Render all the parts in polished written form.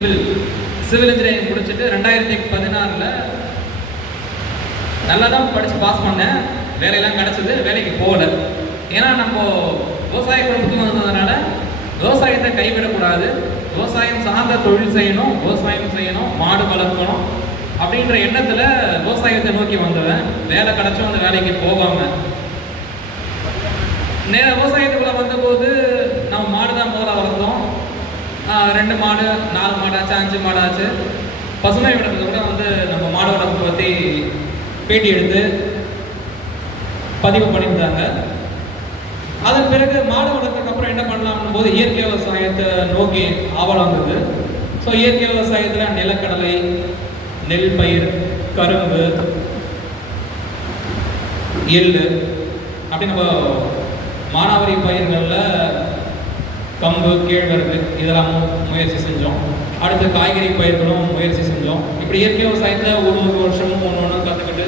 Civil engineering முடிச்சுட்டு 2016 நல்லா தான் படித்து பாஸ் பண்ணேன். வேலையெல்லாம் கிடச்சிது. வேலைக்கு போகலை. ஏன்னா நம்ம விவசாய குடும்பத்துக்கு வந்ததுனால விவசாயத்தை கைவிடக்கூடாது, விவசாயம் சார்ந்த தொழில் செய்யணும், விவசாயம் செய்யணும், மாடு வளர்க்கணும் அப்படின்ற எண்ணத்தில் விவசாயத்தை நோக்கி வந்தவன். வேலை கிடச்சும் அந்த வேலைக்கு போகாமல் விவசாயத்துக்குள்ளே வந்தபோது நம்ம மாடு தான் முதல்ல வளர்த்தோம். 2 மாடு 4 மாடாச்சு 5 மாடாச்சு. பசுமை விடத்தில் கூட நம்ம மாடு வளர்ப்பு பற்றி பேட்டி எடுத்து பதிவு பண்ணியிருந்தாங்க. அதன் பிறகு மாடு வளர்த்ததுக்கு அப்புறம் என்ன பண்ணலாம்னு போது இயற்கை விவசாயத்தை நோக்கி ஆவலம் வந்தது. ஸோ இயற்கை விவசாயத்தில் நிலக்கடலை, நெல் பயிர், கரும்பு, எள்ளு அப்படி நம்ம மானாவாரி பயிர்களில் கம்பு, கேழ்வரகு இதெல்லாம் முயற்சி செஞ்சோம். அடுத்து காய்கறி பயிர்களும் முயற்சி செஞ்சோம். இப்படி இயற்கை விவசாயத்தில் ஒரு வருஷமும் ஒன்று கற்றுக்கிட்டு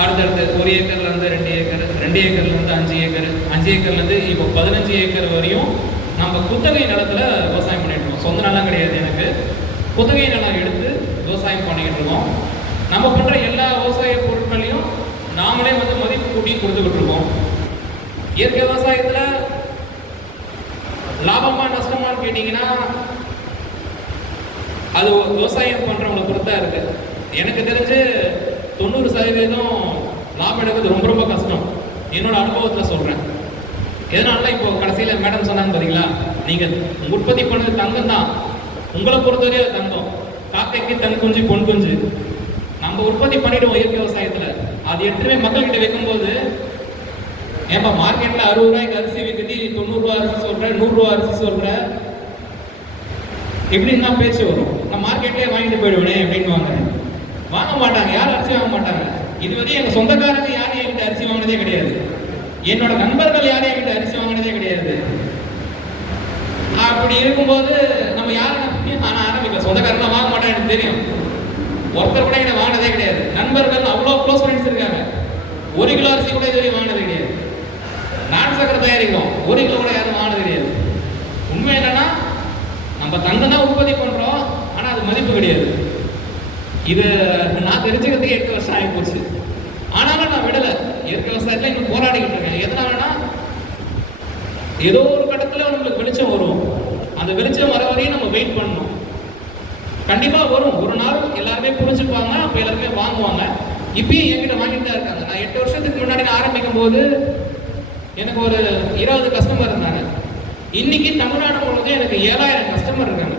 அடுத்தடுத்து 1 ஏக்கர்லேருந்து 2 ஏக்கர், 2 ஏக்கர்லேருந்து 5 ஏக்கர், 5 ஏக்கர்லேருந்து இப்போ 15 ஏக்கர் வரையும் நம்ம குத்தகை நிலத்தில் விவசாயம் பண்ணிட்டு இருக்கோம். சொந்த நிலம் கிடையாது எனக்கு. குத்தகை நிலம் எடுத்து விவசாயம் பண்ணிக்கிட்டு இருக்கோம். நம்ம பண்ணுற எல்லா விவசாய பொருட்களையும் நாமளே மதிப்பு கூட்டி கொடுத்துக்கிட்டு இருக்கோம். இயற்கை விவசாயத்தில் லாபமா நஷ்டமானு கேட்டீங்கன்னா அது விவசாயம் பண்றவங்களை பொறுத்தா இருக்கு. எனக்கு தெரிஞ்சு 90% லாபம் எடுக்கிறது ரொம்ப ரொம்ப கஷ்டம். என்னோட அனுபவத்தில் சொல்றேன். எதனால இப்போ கடைசியில் மேடம் சொன்னாங்க பாத்தீங்களா, நீங்க உற்பத்தி பண்ணது தங்கம் தான், உங்களை பொறுத்தவரையே தங்கம். காக்கைக்கு தங்க குஞ்சு பொன் குஞ்சு. நம்ம உற்பத்தி பண்ணிடுவோம் இயற்கை விவசாயத்துல. அது எடுத்துமே மக்கள்கிட்ட வைக்கும்போது, ஏன்பா மார்க்கெட்ல 60 ரூபாய்க்கு அரிசி விற்கிட்டு 90 ரூபா அரிசி சொல்ற, 100 ரூபா அரிசி சொல்ற, எப்படின்னு தான் பேச்சு வரும். நான் மார்க்கெட்லயே வாங்கிட்டு போயிடுவேனே அப்படின்வாங்க. வாங்க மாட்டாங்க, யாரும் அரிசி வாங்க மாட்டாங்க. இதுவரை எங்க சொந்தக்காரங்க யாரும் என்கிட்ட அரிசி வாங்கினதே கிடையாது. என்னோட நண்பர்கள் யாரும் என்கிட்ட அரிசி வாங்கினதே கிடையாது. அப்படி இருக்கும்போது நம்ம யாரும் ஆரம்பிக்கல. சொந்தக்காரங்க வாங்க மாட்டாங்க எனக்கு தெரியும். ஒருத்தர் கூட என்கிட்ட வாங்கினதே கிடையாது. நண்பர்கள் அவ்வளோ க்ளோஸ் ஃப்ரெண்ட்ஸ் இருக்காங்க. 1 கிலோ அரிசி கூட இதுவரை வாங்கினது கிடையாது. நாட்டு சக்கரை தயாரிக்கும், 1 கிலோ கூட யாரும் வாங்கினது கிடையாது. உண்மை என்னன்னா, நம்ம தங்கம் தான் உற்பத்தி பண்றோம், ஆனா அது மதிப்பு கிடையாது. இது நான் தெரிஞ்சுக்கிறதுக்கு 8 வருஷம் ஆகி போச்சு. ஆனாலும் நான் விடலை. இயற்கை விவசாயத்துல இன்னும் போராடிக்கிட்டு இருக்கேன். எதனாலனா, ஏதோ ஒரு கட்டத்துல நம்மளுக்கு வெளிச்சம் வரும். அந்த வெளிச்சம் வர வரையும் நம்ம வெயிட் பண்ணணும். கண்டிப்பா வரும் ஒரு நாள். எல்லாருமே புரிஞ்சுப்பாங்க, அப்ப எல்லாருமே வாங்குவாங்க. இப்பயும் என்கிட்ட வாங்கிட்டு தான் இருக்காங்க. நான் 8 வருஷத்துக்கு முன்னாடி நான் ஆரம்பிக்கும் போது எனக்கு ஒரு 20 கஸ்டமர் இருந்தாங்க. இன்னைக்கு தமிழ்நாடு முழுவதும் எனக்கு 7000 கஸ்டமர் இருக்காங்க.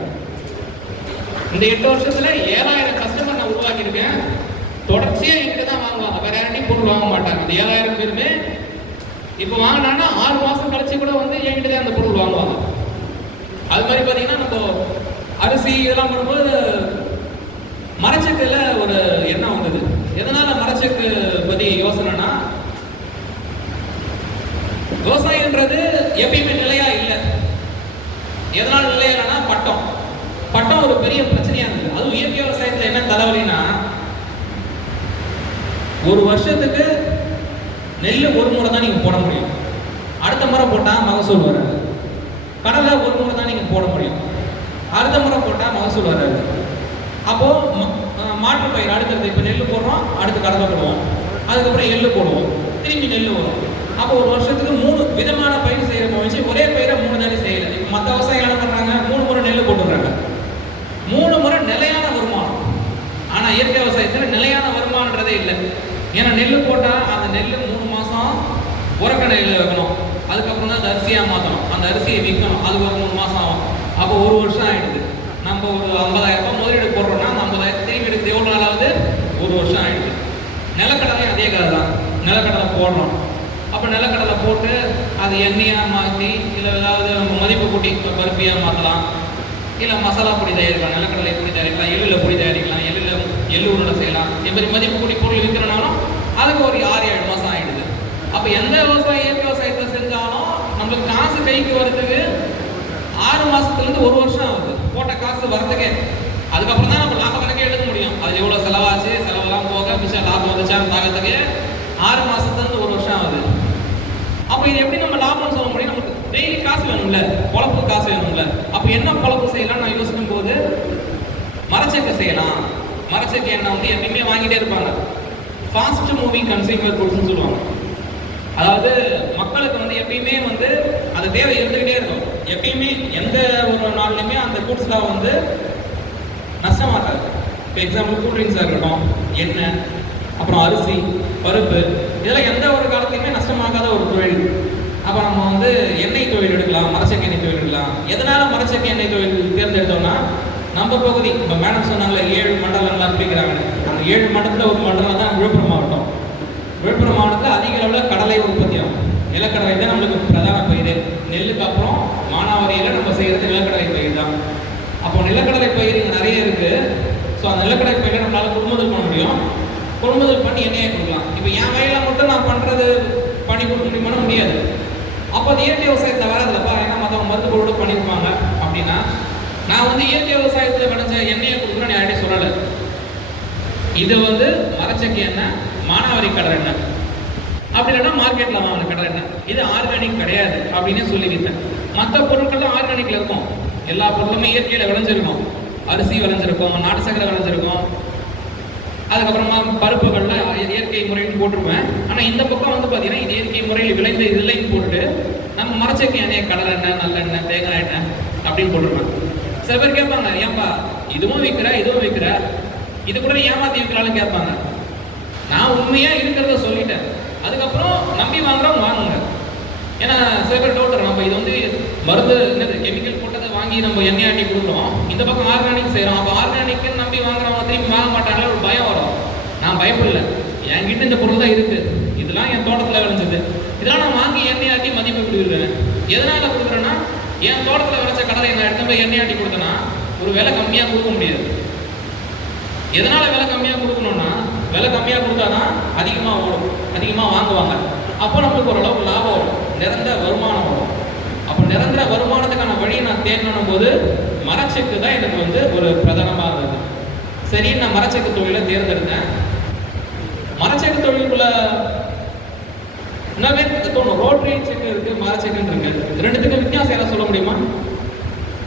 இந்த 8 வருஷத்துல 7000 கஸ்டமர் நான் உருவாக்கியிருக்கேன். தொடர்ச்சியா என்கிட்ட தான் வாங்குவாங்க, வேற யாரையும் பொருள் வாங்க மாட்டாங்க. இந்த 7000 பேருமே இப்போ வாங்கினாங்கன்னா 6 மாசம் கழிச்சு கூட என்கிட்ட தான் அந்த பொருள் வாங்குவாங்க. அது மாதிரி பார்த்தீங்கன்னா, நம்ம அரிசி இதெல்லாம் பண்ணும்போது மரச்செக்குல ஒரு எண்ணம் வந்தது. எதனால மரச்செக்கு பத்தி யோசனைனா, விவசாயம்ன்றது எப்பயுமே நிலையா இல்லை. எதனால நிலையா? பட்டம் ஒரு பெரிய பிரச்சனையா இருந்தது. அதுவும் இயற்கை விவசாயத்துல என்ன தலைவலினா, ஒரு வருஷத்துக்கு நெல் ஒரு முறை தான் நீங்க போட முடியும். அடுத்த முறை போட்டா மகசூல் வராது. கடலை ஒரு முறை தான் நீங்க போட முடியும். அடுத்த முறை போட்டா மகசூல் வராது. அப்போ மாற்று பயிர் அடுத்தது, இப்போ நெல் போடுறோம், அடுத்து கடலை போடுவோம், அதுக்கப்புறம் எள்ளு போடுவோம், திரும்பி நெல் வரும். அப்போ ஒரு வருஷத்துக்கு 3 விதமான பயிர் செய்யற போச்சு. ஒரே பயிரை 3 நாளை செய்யல. இப்போ மற்ற விவசாயிகள் என்ன பண்றாங்க, 3 முறை நெல் போட்டுறாங்க. 3 முறை நிலையான வருமானம். ஆனா இயற்கை விவசாயத்துல நிலையான வருமானன்றதே இல்லை. ஏன்னா நெல் போட்டா அந்த நெல் 3 மாசம் உரக்கடையில் வைக்கணும், அதுக்கப்புறம் தான் அந்த அரிசியா மாற்றணும், அந்த அரிசியை விற்கணும், அதுக்கு ஒரு 3 மாசம் ஆகும். அப்போ ஒரு வருஷம் ஆயிடுது. நம்ம ஒரு 50,000 ரூபாய் முதலீடு போடுறோம்னா அந்த 50,000 திரும்பி எடுத்து எவ்வளோ நாளாவது? ஒரு வருஷம் ஆயிடுது. நிலக்கடலையும் அதே கதை தான். நிலக்கடலை போடுறோம். அப்போ நிலக்கடலை போட்டு அது எண்ணெயாக மாற்றி, இல்லை ஏதாவது மதிப்பு கூட்டி பருப்பியாக மாற்றலாம், இல்லை மசாலா பொடி தயாரிக்கலாம், நிலக்கடலை பொடி தயாரிக்கலாம், எள்ளில் பொடி தயாரிக்கலாம், எள்ளு உருண்டை செய்யலாம். இப்படி மதிப்பு கூட்டி பொருள் விற்கிறனாலும் அதுக்கு ஒரு 6-7 மாதம் ஆகிடுது. அப்போ எந்த விவசாயம் இயற்கை விவசாயத்தை செஞ்சாலும் நம்மளுக்கு காசு கைக்கு வரதுக்கு 6 மாதத்துலேருந்து 1 வருஷம் ஆகுது. போட்ட காசு வரதுக்கே. அதுக்கப்புறம் தான் நம்ம லாப கணக்கே எடுக்க முடியும். அது எவ்வளோ செலவாச்சு, செலவெல்லாம் போக மிச்சம் லாபம் வந்துச்சான்னு பார்க்கறதுக்கு 6 மாதத்துலேருந்து 1 வருஷம் ஆகுது. அப்போ இது எப்படி நம்ம லாபம்னு சொல்ல முடியும்? நமக்கு டெய்லி காசு வேணும்ல, பொழப்பு காசு வேணும்ல. அப்போ என்ன பொழப்பு செய்யலாம் நான் யோசிக்கும் போது மரச்செக்கு செய்யலாம். மரச்செக்கு எண்ணெய் வந்து எப்பயுமே வாங்கிட்டே இருப்பாங்க. ஃபாஸ்ட் மூவிங் கன்சியூமர் குட்ஸ்னு சொல்லுவாங்க. அதாவது மக்களுக்கு வந்து எப்பயுமே வந்து அது தேவை இருந்துகிட்டே இருக்கும். எப்பயுமே எந்த ஒரு நாள்லையுமே அந்த குட்ஸ்லாம் வந்து நஷ்டமாகாது. இப்போ எக்ஸாம்பிள் கூல்ட்ரிங்க்ஸாக இருக்கட்டும், எண்ணெய், அப்புறம் அரிசி, பருப்பு, இதெல்லாம் எந்த ஒரு காலத்துலையுமே நஷ்டமாகாத ஒரு தொழில். அப்போ நம்ம வந்து எண்ணெய் தொழில் எடுக்கலாம், மரச்செக்கு எண்ணெய் தொழில் எடுக்கலாம். எதனால மரச்செக்கு எண்ணெய் தொழில் தேர்ந்தெடுத்தோம்னா, நம்ம பகுதி இப்போ மேடம் சொன்னாங்களே 7 மண்டலங்கள்லாம் பிரிக்கிறாங்க. அந்த 7 மண்டலத்தில் ஒரு மண்டலம் தான் விழுப்புரம் மாவட்டம். விழுப்புரம் மாவட்டத்தில் அதிக அளவில் கடலை உற்பத்தி ஆகும். நிலக்கடலை தான் நம்மளுக்கு பிரதான பயிர். நெல்லுக்கு அப்புறம் மானாவாரியில் நம்ம செய்கிறது நிலக்கடலை பயிர் தான். அப்போ நிலக்கடலை பயிர் இங்கே நிறைய இருக்குது. ஸோ அந்த நிலக்கடலை பயிரை நம்மளால் கொள்முதல் பண்ண முடியும். கொள்முதல் பண்ணி எண்ணெயை கொடுக்கலாம். இப்போ என் வயலில் மட்டும் நான் பண்ணுறது பண்ணி கொடுக்க முடியுமான்னு முடியாது. அப்போ அது இயற்கை விவசாயத்தை வராதுலப்பா, ஏன்னா மற்றவங்க மருந்து பொருளோடு பண்ணியிருப்பாங்க. அப்படின்னா நான் வந்து இயற்கை விவசாயத்தில் விளைஞ்ச எண்ணெயை கொடுக்கணும்னு யார்கிட்டையும் சொல்லலை. இது வந்து மரச்செக்கு எண்ணெய், மானாவாரி கடலை எண்ணெய், அப்படி இல்லைன்னா மார்க்கெட்டில் வாங்கின கடலை எண்ணெய். இது ஆர்கானிக் கிடையாது அப்படின்னு சொல்லிவிட்டேன். மற்ற பொருட்கள்லாம் ஆர்கானிக்கில் இருக்கும். எல்லா பொருளுமே இயற்கையில் விளைஞ்சிருக்கும். அரிசி விளைஞ்சிருக்கும், நாட்டு சக்கரை விளைஞ்சிருக்கும், அதுக்கப்புறமா பருப்புகள்ல இயற்கை முறைன்னு போட்டுருவேன். ஆனால் இந்த பக்கம் வந்து பார்த்தீங்கன்னா இது இயற்கை முறையில் விளைந்த இல்லைன்னு போட்டுட்டு நம்ம மரச்செக்கு எண்ணெய், கடலை எண்ணெய், நல்லெண்ணெய், தேங்காய் எண்ணெய் அப்படின்னு போட்டுருவேன். சில பேர் கேட்பாங்க, ஏன்பா இதுவும் விற்கிற இதுவும் விற்கிற, இது கூட ஏமாத்தி விற்கிறாலும் கேட்பாங்க. நான் உண்மையாக இருக்கிறத சொல்லிட்டேன். அதுக்கப்புறம் நம்பி வாங்குறவங்க வாங்குங்க. ஏன்னா சில பேர் டவுட், நம்ம இது வந்து மருந்து என்னது கெமிக்கல் போட்டதை வாங்கி நம்ம எண்ணெய் ஆட்டி கொடுக்குறோம், இந்த பக்கம் ஆர்கானிக் செய்கிறோம், அப்போ ஆர்கானிக்னு நம்பி வாங்குறவங்க திரும்பி வாங்க மாட்டாங்களே, ஒரு பயம் வரும். நான் பயப்படல, என்கிட்ட இந்த பொருள் தான் இருக்குது, இதெல்லாம் என் தோட்டத்தில் விளைஞ்சது, இதெல்லாம் நான் வாங்கி எண்ணெய் ஆட்டி மதிப்பு கொடுக்குறேன். எதனால் கொடுக்குறேன்னா, என் தோட்டத்தில் விளைச்ச கடலை நான் எடுத்து போய் எண்ணெய் ஆட்டி கொடுத்தேன்னா ஒரு விலை கம்மியாக கொடுக்க முடியாது. எதனால் விலை கம்மியாக கொடுக்கணும்னா, விலை கம்மியாக கொடுத்தா தான் அதிகமாக ஓடும், அதிகமாக வாங்குவாங்க. அப்போ நம்மளுக்கு ஓரளவுக்கு லாபம் வரும், நிரந்தர வருமானம் வரும். அப்போ நிரந்தர வருமானத்துக்கான வழியை நான் தேடணும் போது மரச்செக்கு தான் எனக்கு வந்து ஒரு பிரதானமாக இருந்தது. சரி, நான் மரச்செக்கு தொழிலை தேர்ந்தெடுத்தேன். மரச்செக்கு தொழிலுக்குள்ள எல்லாமே தோணும். ரோட்டரி செக்கு இருக்கு, மரச்செக்குன்னு இருக்கு. ரெண்டுத்துக்கும் வித்தியாசம் என்ன சொல்ல முடியுமா?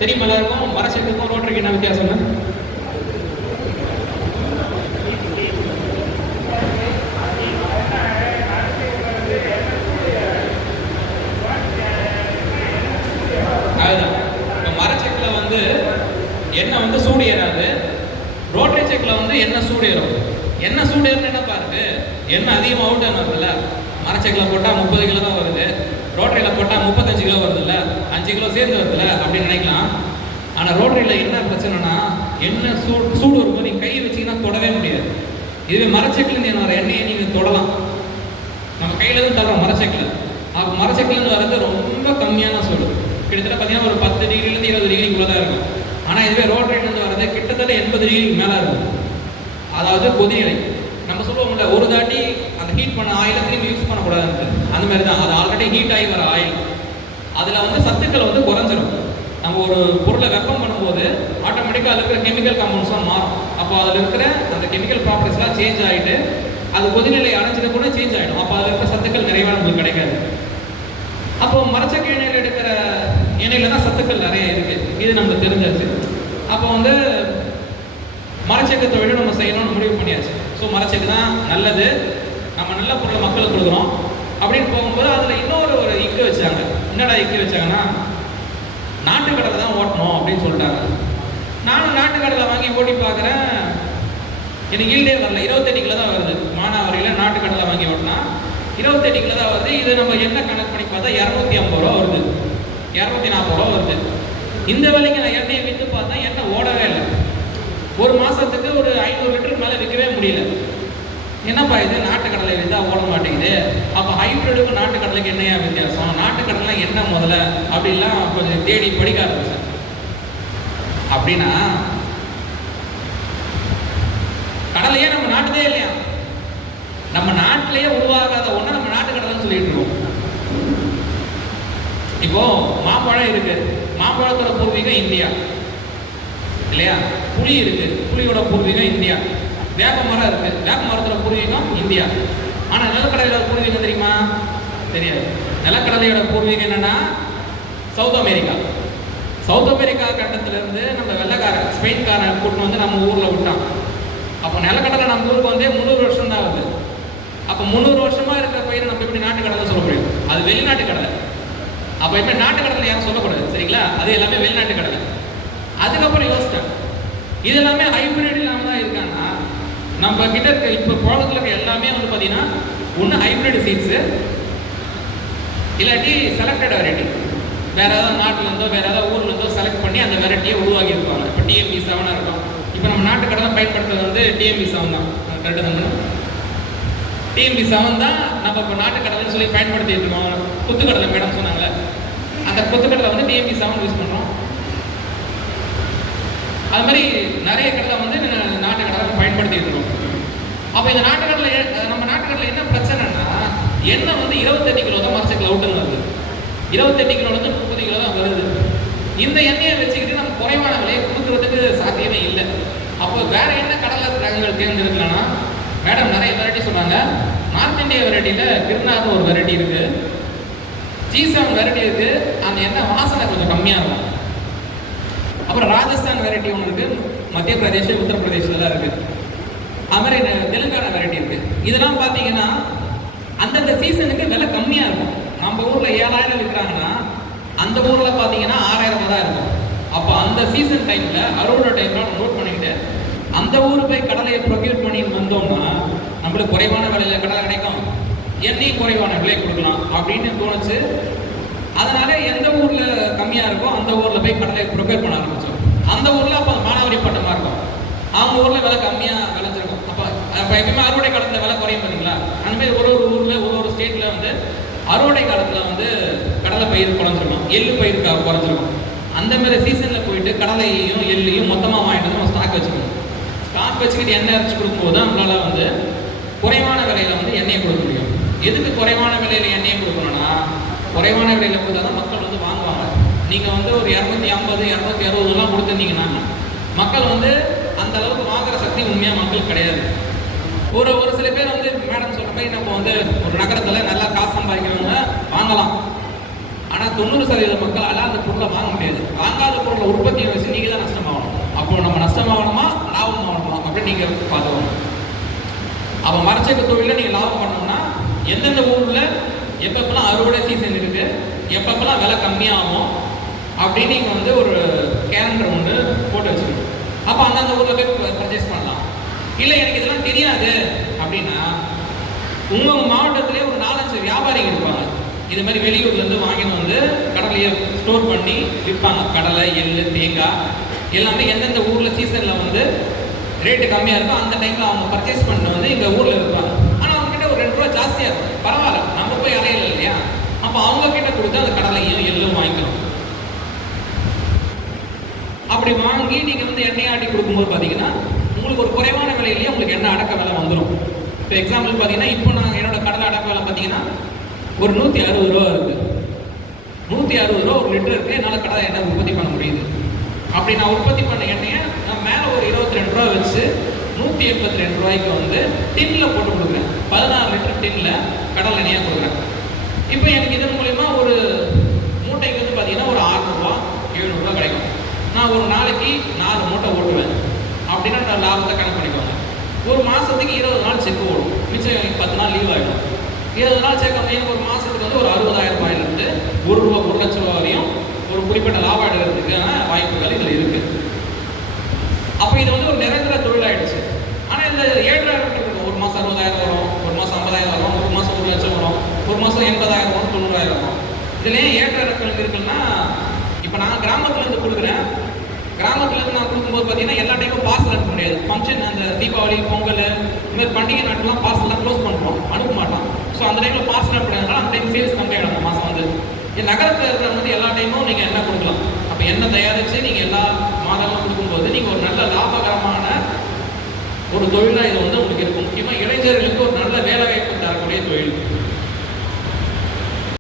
தெரியுமா எல்லாருக்கும்? மரச்செக்குக்கும் ரோட்டரிக்கு என்ன வித்தியாசம்? அதுதான். இப்போ மரச்செக்கில் வந்து எண்ணெய் வந்து சூடு ஏறாது. ரோட்டரி செக்கில் வந்து எண்ணெய் சூடு ஏறும். எண்ணெய் சூடு ஏறுன்னு என்ன பாருங்க, எண்ணெய் அதிகமாக அவுட் ஆனதில்ல. மரச்செக்கில் போட்டால் 30 கிலோ தான் வருது, ரோட்டரியில் போட்டால் 35 கிலோ வருதுல்ல, 5 கிலோ சேர்ந்து வருதுல்ல அப்படின்னு நினைக்கலாம். ஆனால் ரோட்டரியில் என்ன பிரச்சனைனா, எண்ணெய் சூடு வரும்போது நீங்கள் கை வச்சிங்கன்னா தொடவே முடியாது. இதுவே மரச்செக்கிலேருந்து வர எண்ணெயை நீங்கள் தொடலாம். நம்ம கையில் தான் தரோம் மரச்செக்கில். அப்போ மரச்செக்கிலேருந்து வர்றது ரொம்ப கம்மியான சூடு, கிட்டத்தட்ட பார்த்தீங்கன்னா ஒரு 10 டிகிரிலேருந்து 20 டிகிரிக்குள்ளே தான் இருக்கும். ஆனால் இதுவே ரோட்டரிலேருந்து வர்றது கிட்டத்தட்ட 80 டிகிரிக்கு மேலே இருக்கும். அதாவது கொதிநிலை. நம்ம சொல்லுவோம்ல, ஒரு தாட்டி அந்த ஹீட் பண்ண ஆயிலை திரும்பி யூஸ் பண்ணக்கூடாதுன்ட்டு, அந்த மாதிரி தான். அது ஆல்ரெடி ஹீட் ஆகி வர ஆயில், அதில் வந்து சத்துக்கள் வந்து குறைஞ்சிரும். நம்ம ஒரு பொருளை வெப்பம் பண்ணும்போது ஆட்டோமேட்டிக்காக அதில் இருக்கிற கெமிக்கல் காம்பவுண்ட்ஸும் மாறும். அப்போ அதில் இருக்கிற அந்த கெமிக்கல் ப்ராப்பர்ட்டிஸ்லாம் சேஞ்ச் ஆகிட்டு அது கொதிநிலை அடைஞ்சது கூட சேஞ்ச் ஆகிடும். அப்போ அதில் இருக்கிற சத்துக்கள் நிறைவாக நம்மளுக்கு கிடைக்காது. அப்போது மரச்செக்கு எண்ணெயில் எடுக்கிற எண்ணெயில் தான் சத்துக்கள் நிறைய இருக்குது, இது நம்மளுக்கு தெரிஞ்சாச்சு. அப்போ வந்து மரச்செக்கு தொழிலை நம்ம செய்யணும்னு முடிவு பண்ணியாச்சு. ஸோ மரச்செக்கு தான் நல்லது, நம்ம நல்ல பொருளை மக்களுக்கு கொடுக்குறோம் அப்படின்னு போகும்போது அதில் இன்னொரு இக்கு வச்சாங்க. என்னடா இக்கு வச்சாங்கன்னா, நாட்டுக்கடலை தான் ஓட்டணும் அப்படின்னு சொல்லிட்டாங்க. நானும் நாட்டுக்கடலை வாங்கி ஓட்டி பார்க்குறேன், எனக்கு ஈல்டே வரல. 28 கிலோ தான் வருது. மானாவாரியில் நாட்டுக்கடலை வாங்கி ஓட்டினா 28 கிலோ தான் வருது. இது நம்ம என்ன கணக்கு பண்ணி பார்த்தா 250 ரூபா வருது, 240 ரூபா வருது. இந்த வேலைக்கு நான் எண்ணெயை விற்று பார்த்தா எண்ணெய் ஓடவே இல்லை. ஒரு மாதத்துக்கு ஒரு 500 லிட்டருக்கு மேலே விற்கவே முடியல. என்னப்பா இது, நாட்டுக்கடலை விற்றா ஓட மாட்டேங்குது. அப்போ ஹைப்ரிடுக்கும் நாட்டுக்கடலைக்கு என்னையா வித்தியாசம், நாட்டுக்கடலை என்ன முதல்ல அப்படிலாம் கொஞ்சம் தேடி படிக்க ஆரம்பிச்சேன். அப்படின்னா கடலையே நம்ம நாட்டுதே இல்லையா, நம்ம நாட்டிலேயே உருவாகாத ஒன்று நம்ம நாட்டுக்கடலைன்னு சொல்லிட்டு இருக்கோம். இப்போ மாம்பழம் இருக்கு, மாம்பழத்தோட பூர்வீகம் இந்தியா இல்லையா? புளி இருக்கு, புளியோட பூர்வீகம் இந்தியா. வேப்ப மரம் இருக்கு, வேப்ப மரத்தோட பூர்வீகம் இந்தியா. ஆனால் நிலக்கடலையோட பூர்வீகம் தெரியுமா? தெரியாது. நிலக்கடலையோட பூர்வீகம் என்னன்னா சவுத் அமெரிக்கா. சவுத் அமெரிக்கா கண்டத்திலிருந்து நம்ம வெள்ளைக்காரன் ஸ்பெயின்காரன் கூட்டு வந்து நம்ம ஊரில் விட்டான். அப்போ நிலக்கடலை நம்ம ஊருக்கு வந்து 300 வருஷம் தான் ஆகுது. அப்போ 300 வருஷமா இருக்கிற பயிரை நம்ம எப்படி நாட்டு கடலை சொல்ல முடியும்? அது வெளிநாட்டு கடலை. அப்போ எப்படி நாட்டு கடலை யாரும் சொல்லக்கூடாது, சரிங்களா? அது எல்லாமே வெளிநாட்டு கடலை. அதுக்கப்புறம் யோசிச்சேன், இது எல்லாமே ஹைபிரிட் இல்லாமல் தான் இருக்காங்கன்னா நம்ம கிட்ட இருக்க இப்போ குழந்தைல இருக்க எல்லாமே வந்து பார்த்தீங்கன்னா ஒன்று ஹைபிரிட் சீட்ஸு, இல்லாட்டி செலக்டட் வெரைட்டி. வேற ஏதாவது நாட்டிலேருந்தோ வேற ஏதாவது ஊர்லேருந்தோ செலக்ட் பண்ணி அந்த வெரைட்டியை உருவாக்கி இருப்பாங்க. இப்போ டிஎம்பி 7 இருக்கும். இப்போ நம்ம நாட்டு கடலை பயன்படுத்துறது வந்து டிஎம்பி 7 தான். கரெக்டு தானே? டிஎம்பி 7 தான் நம்ம இப்போ நாட்டு கடலைன்னு சொல்லி பயன்படுத்திட்டு இருக்கோம். குத்துக்கடலை மேடம் சொன்னாங்களே, அந்த குத்துக்கடலை வந்து டிஎம்பி 7 யூஸ் பண்ணுறோம். அது மாதிரி நிறைய கடலை வந்து நாட்டு கடலை பயன்படுத்திட்டு இருக்கோம். அப்போ இந்த நாட்டு கடலை நம்ம நாட்டு கடலை என்ன பிரச்சனைனா எண்ணெய் வந்து 28 கிலோ தான் மாசத்துக்கு அவுட்டுன்னு வருது. 28 கிலோலேருந்து 30 கிலோ தான் வருது. இந்த எண்ணெயை வச்சுக்கிட்டு நம்ம குறைவான விலையை கொடுக்கறதுக்கு சாத்தியமே இல்லை. அப்போ வேற என்ன கடலை ரகங்கள் தேர்ந்தெடுக்கலாம்னா மேடம் நிறைய வெரைட்டி சொன்னாங்க. நார்த் இந்தியா வெரைட்டியில் கிருநார்னு ஒரு வெரைட்டி இருக்கு, G7 வெரைட்டி இருக்கு. அந்த எண்ணெய் வாசனை கொஞ்சம் கம்மியாக இருக்கும். அப்புறம் ராஜஸ்தான் வெரைட்டி ஒன்று இருக்கு, மத்திய பிரதேஷ் உத்தரப்பிரதேசலாம் இருக்கு. அது மாதிரி தெலுங்கானா வெரைட்டி இருக்கு. இதெல்லாம் பார்த்தீங்கன்னா அந்தந்த சீசனுக்கு விலை கம்மியாக இருக்கும். நம்ம ஊரில் 7000 விற்கிறாங்கன்னா அந்த ஊரில் பார்த்தீங்கன்னா 6000 தான் இருக்கும். அப்போ அந்த சீசன் டைமில் அறுவடை டைம்லாம் நோட் பண்ணிக்கிட்டு அந்த ஊருக்கு போய் கடலையை ப்ரொக்யூர் பண்ணி வந்தோம்னா நம்மளுக்கு குறைவான விலையில் கடலை கிடைக்கும், எண்ணெயும் குறைவான விலை கொடுக்கலாம் அப்படின்னு தோணுச்சு. அதனால எந்த ஊரில் கம்மியாக இருக்கோ அந்த ஊரில் போய் கடலையை ப்ரொக்யூர் பண்ண ஆரம்பித்தோம். அந்த ஊரில் அப்போ மானாவாரி பட்டமாக இருக்கும், அவங்க ஊரில் விலை கம்மியாக விளைஞ்சிருக்கும். அப்போ எப்பயுமே அறுவடை காலத்தில் விலை குறையும் பார்த்தீங்களா? அந்த மாதிரி ஒரு ஊரில் ஒரு ஸ்டேட்டில் வந்து அறுவடை காலத்தில் வந்து கடலை பயிர் குறைஞ்சிருக்கும், எள்ளு பயிர் குறைஞ்சிருக்கும். அந்த மாதிரி சீசனில் போயிட்டு கடலையையும் எள்ளையும் மொத்தமாக வாங்கிட்டு வந்து நம்ம ஸ்டாக் வச்சுக்கணும். ஸ்டாக் வச்சுக்கிட்டு எண்ணெய் அரைச்சி கொடுக்கும்போது நம்மளால் வந்து குறைவான விலையில் வந்து எண்ணெயை கொடுக்க முடியும். எதுக்கு குறைவான விலையில் எண்ணெயை கொடுக்கணும்னா குறைவான விலையில் கொடுத்தா தான் மக்கள் வந்து வாங்குவாங்க. நீங்கள் வந்து ஒரு 250 260 கொடுத்துருந்தீங்கன்னா மக்கள் வந்து அந்த அளவுக்கு வாங்குற சக்தி உண்மையாக மக்களுக்கு கிடையாது. ஒரு சில பேர் வந்து மேடம் சொல்கிற மாதிரி நம்ம வந்து ஒரு நகரத்தில் நல்லா காசு சம்பாதிக்கிறவங்க வாங்கலாம். ஆனால் 90% மக்களால் அந்த பொருளை வாங்க முடியாது. வாங்காத பொருளை உற்பத்தியை வச்சு நீங்கள் தான் நஷ்டமாகணும். அப்போ நம்ம நஷ்டமாகணுமா லாபம் ஆகணுமா அப்படின்னு நீங்கள் பார்த்துக்கணும். அப்போ மரச்செக்கு தொழிலில் நீங்கள் லாபம் பண்ணணும்னா எந்தெந்த ஊரில் எப்பப்பெல்லாம் அறுவடை சீசன் இருக்குது, எப்பப்பெல்லாம் விலை கம்மியாகும் அப்படின்னு நீங்கள் வந்து ஒரு கேலண்டர் ஒன்று போட்டு வச்சுக்கணும். அப்போ அந்தந்த ஊரில் போய் பர்ச்சேஸ் பண்ணலாம். இல்லை எனக்கு இதெல்லாம் தெரியாது அப்படின்னா உங்கள் மாவட்டத்திலே ஒரு 4-5 வியாபாரிகள் இருப்பாங்க. இது மாதிரி வெளியூர்லேருந்து வாங்கின்னு வந்து கடலையை ஸ்டோர் பண்ணி விற்பாங்க. கடலை, எள்ளு, தேங்காய் எல்லாமே எந்தெந்த ஊரில் சீசனில் வந்து ரேட்டு கம்மியாக இருக்கும் அந்த டைமில் அவங்க பர்ச்சேஸ் பண்ணி வந்து எங்கள் ஊரில் இருப்பாங்க. ஆனால் அவங்ககிட்ட ஒரு 2 ரூபா ஜாஸ்தியாக இருக்கும், பரவாயில்ல நம்ம போய் அலையில இல்லையா? அப்போ அவங்க கிட்ட கொடுத்து அந்த கடலையும் எள்ளும் வாங்கிக்கணும். அப்படி வாங்கி நீங்கள் வந்து எண்ணெய் ஆட்டி கொடுக்கும்போது பார்த்தீங்கன்னா உங்களுக்கு ஒரு குறைவான விலையிலேயே உங்களுக்கு எண்ணெய் அடக்க விலை வந்துடும். இப்போ எக்ஸாம்பிள் பார்த்தீங்கன்னா இப்போ நான் என்னோட கடலை அடக்க விலை பார்த்தீங்கன்னா ஒரு 160 ரூபா இருக்குது. 160 ரூபா ஒரு லிட்டர் இருக்குது. என்னால் கடலை எண்ணெய் உற்பத்தி பண்ண முடியுது. அப்படி நான் உற்பத்தி பண்ண எண்ணெயை நான் மேலே ஒரு 22 ரூபா வச்சு 182 ரூபாய்க்கு வந்து டின்னில் போட்டு கொடுக்குறேன். 16 லிட்டர் டின்னில் கடலை எண்ணெயாக கொடுக்குறேன். இப்போ எனக்கு இதன் மூலயமா ஒரு மூட்டைக்கு வந்து பார்த்தீங்கன்னா ஒரு 600 ரூபா 700 ரூபா கிடைக்கும். நான் ஒரு நாளைக்கு 4 மூட்டை ஓட்டுவேன் அப்படின்னா நான் லாபத்தை கணக்கு பண்ணிக்குவாங்க. ஒரு மாதத்துக்கு 20 நாள் செக் ஓடும், மிச்சம் 10 நாள் லீவ் ஆகிடும். 20 நாள் செக் எனக்கு ஒரு மாதத்துக்கு வந்து ஒரு 60,000 ரூபாயிலிருந்து ₹1 லட்சம் ரூபா வரையும் ஒரு குறிப்பிட்ட லாபம் எடுக்கிறதுக்கான வாய்ப்புகள் இதில் இருக்குது. அப்போ இது வந்து ஒரு நிரந்தர தொழிலாயிடுச்சு. ஆனால் இந்த 7,000 இருக்கிறது ஒரு மாதம் 60,000 வரும், ஒரு மாதம் 50,000 வரும், ஒரு மாதம் 1 லட்சம் வரும், ஒரு மாதம் 80,000 வரும், 90,000 வரும். இதுலேயே ஏற்ற இறக்கங்கள் இருக்குன்னா இப்போ நான் கிராமத்துலேருந்து கொடுக்குறேன். கிராமத்துலேருந்து நான் கொடுக்கும்போது பார்த்தீங்கன்னா எல்லா டைமும் பார்சல் அனுப்ப முடியாது. ஃபங்க்ஷன் அந்த தீபாவளி, பொங்கல் இந்த மாதிரி பண்டிகை நாட்கள்லாம் பார்சல்லாம் க்ளோஸ் பண்ணுறோம், அனுப்ப மாட்டோம். ஸோ அந்த டைமில் பார்சல் அனுப்புறதுனால அந்த டைம் சேல்ஸ் கம்மியாகிடும் மாதம் வந்து. நகரத்தில் இருக்கிறவங்க வந்து எல்லா டைமும் நீங்கள் எண்ணெய் கொடுக்கலாம். அப்போ எண்ணெய் தயாரித்து நீங்கள் எல்லா மாதமும் கொடுக்கும்போது நீங்கள் ஒரு நல்ல லாபகரமான ஒரு தொழிலாக